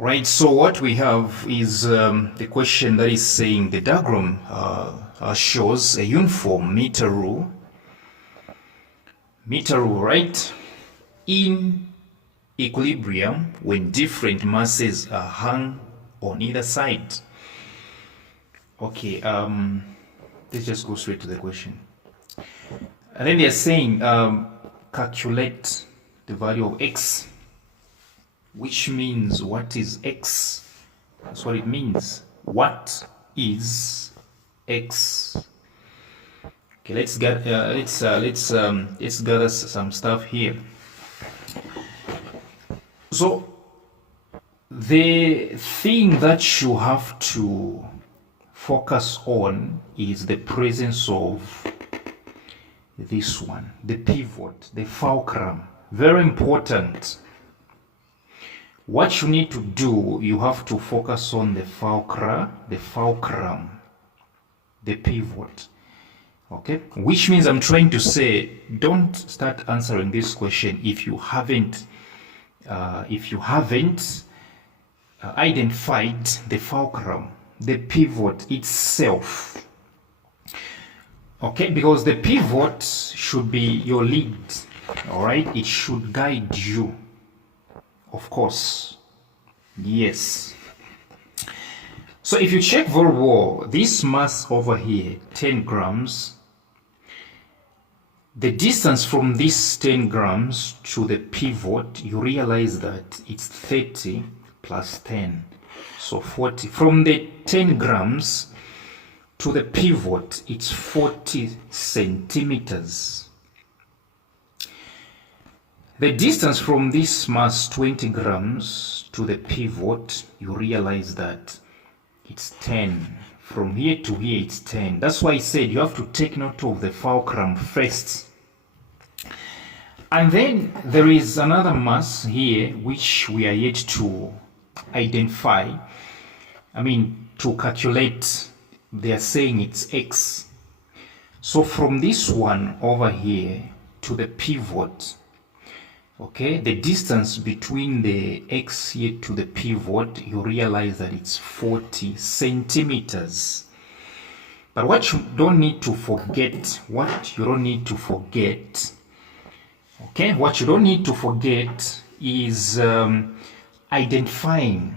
Right, so what we have is the question that is saying the diagram shows a uniform meter rule, right, in equilibrium when different masses are hung on either side. Okay, let's just go straight to the question. And then they're saying calculate the value of x, which means what is x? That's what it means. What is x? Okay, let's gather some stuff here. So the thing that you have to focus on is the presence of this one, the pivot, the fulcrum. Very important. What you need to do, you have to focus on the fulcrum, the pivot. Okay, which means I'm trying to say, don't start answering this question if you haven't identified the fulcrum, the pivot itself. Okay, because the pivot should be your lead. All right, it should guide you. Of course, yes. So if you check very well, this mass over here, 10 grams, the distance from this 10 grams to the pivot, you realize that it's 30 plus 10, so 40. From the 10 grams to the pivot, it's 40 centimeters. The distance from this mass, 20 grams, to the pivot, you realize that it's 10. From here to here, it's 10. That's why I said you have to take note of the fulcrum first. And then there is another mass here, which we are yet to identify. To calculate, they are saying it's x. So from this one over here to the pivot, okay, the distance between the x here to the pivot, you realize that it's 40 centimeters. But what you don't need to forget, is identifying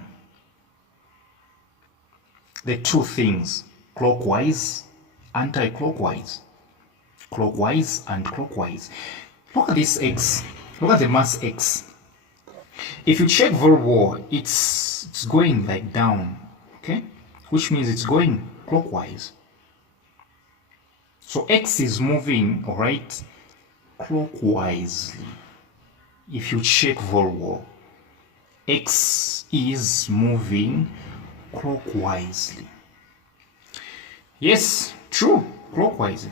the two things, clockwise, anti-clockwise, clockwise and clockwise. Look at this x. Look at the mass x. If you check very well, it's going like down, okay? Which means it's going clockwise. So x is moving, all right, clockwise. If you check very well, x is moving clockwise. Yes, true, clockwise.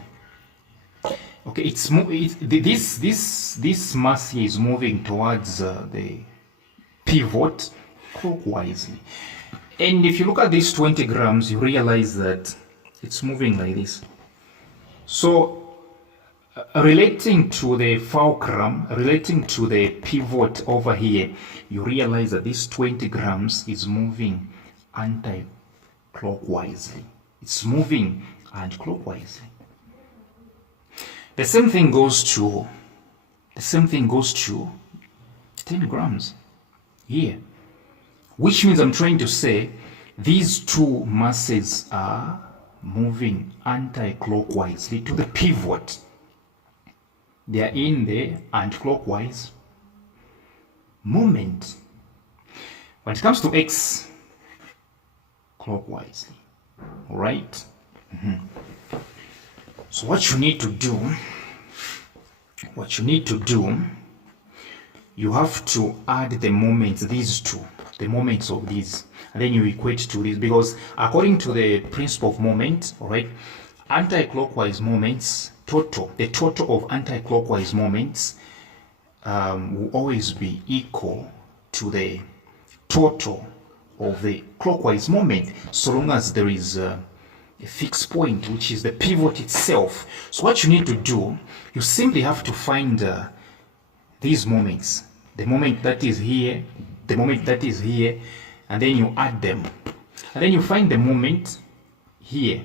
Okay, this mass here is moving towards the pivot clockwise. And if you look at these 20 grams, you realize that it's moving like this. So relating to the fulcrum, relating to the pivot over here, you realize that this 20 grams is moving anti-clockwise. It's moving anti-clockwise. The same thing goes to 10 grams here, which means I'm trying to say these two masses are moving anti-clockwise to the pivot. They are in the anti-clockwise movement. When it comes to x, clockwise, all right? So what you need to do, you have to add the moments, these two, the moments of these, and then you equate to this, because according to the principle of moment, all right, anti-clockwise moments, the total of anti-clockwise moments will always be equal to the total of the clockwise moment, so long as there is a fixed point, which is the pivot itself. So what you need to do, you simply have to find these moments, the moment that is here, the moment that is here, and then you add them, and then you find the moment here,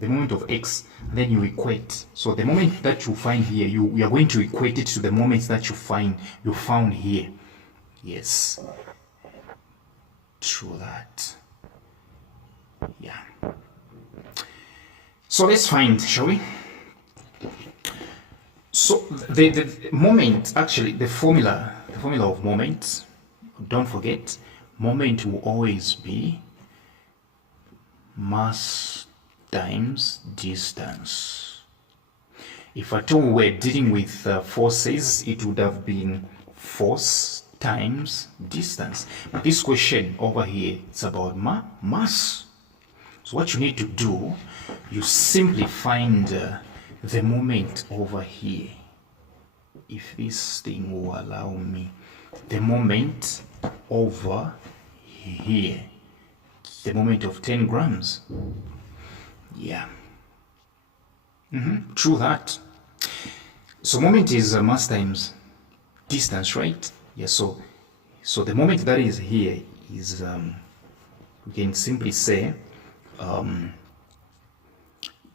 the moment of x, and then you equate. So the moment that you find here, you are going to equate it to the moments that you found here. Yes, true that. Yeah. So let's find, shall we? So the moment, actually the formula of moment, don't forget, moment will always be mass times distance. If at all we were dealing with forces, it would have been force times distance. But this question over here, it's about mass. So what you need to do, you simply find the moment over here. If this thing will allow me, the moment over here, the moment of 10 grams. Yeah. True that. So moment is mass times distance, right? Yeah. So the moment that is here is we can simply say the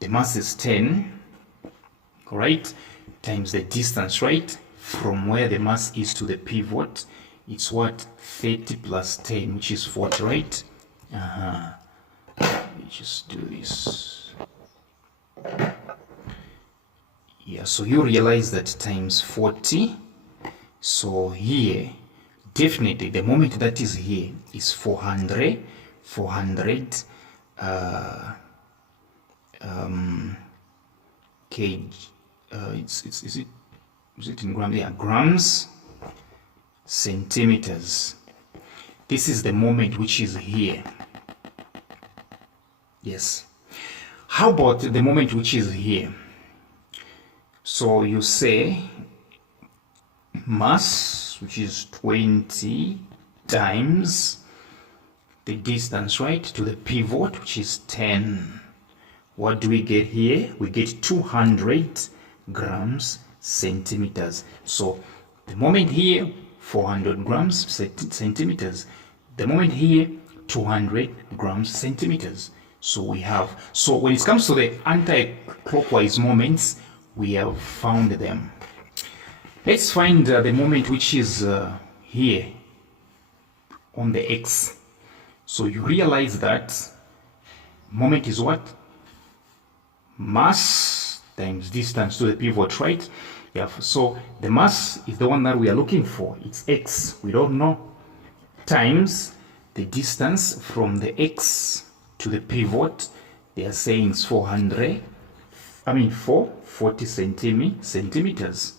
mass is 10, right, times the distance, right, from where the mass is to the pivot. It's what, 30 plus 10, which is 40, right? Let me just do this. Yeah, so you realize that times 40. So here, definitely the moment that is here is 400 kg. Is it in grams? Yeah, grams, centimeters. This is the moment which is here. Yes. How about the moment which is here? So you say mass, which is 20 times the distance, right, to the pivot, which is 10. What do we get here? We get 200 grams centimeters. So the moment here, 400 grams centimeters. The moment here, 200 grams centimeters. So we have, so when it comes to the anti-clockwise moments, we have found them. Let's find the moment which is here on the x. So you realize that moment is what? Mass times distance to the pivot, right? Yeah. So the mass is the one that we are looking for. It's x. We don't know. Times the distance from the x to the pivot. They are saying it's 40 centimeters.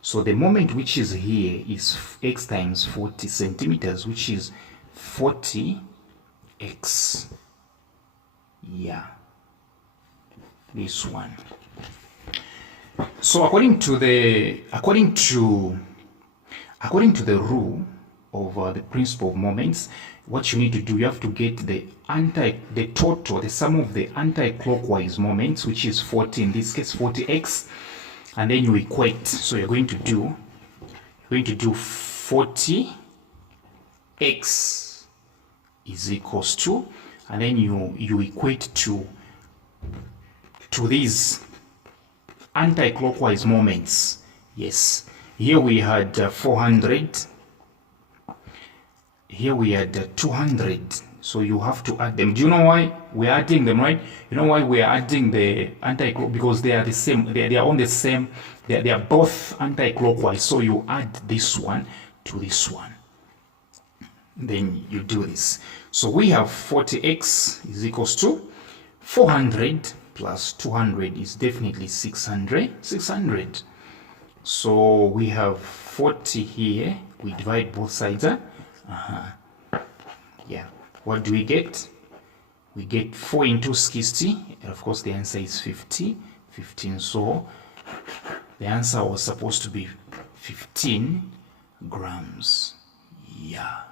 So the moment which is here is x times 40 centimeters, which is 40x. Yeah, this one. So according to the rule of the principle of moments, what you need to do, you have to get the sum of the anti-clockwise moments, which is 40, in this case 40x, and then you equate. So you're going to do 40x is equals to, and then you equate to these anti-clockwise moments. Yes, here we had 400, here we had 200, so you have to add them. Do you know why we're adding them, right? You know why we're adding the anti-clockwise? Because they are the same, they are on the same, they are both anti-clockwise, so you add this one to this one, then you do this. So we have 40x is equals to 400 plus 200 is definitely 600. So we have 40 here, we divide both sides. Yeah, what do we get? We get 4 into 60, and of course the answer is 15. So the answer was supposed to be 15 grams. Yeah.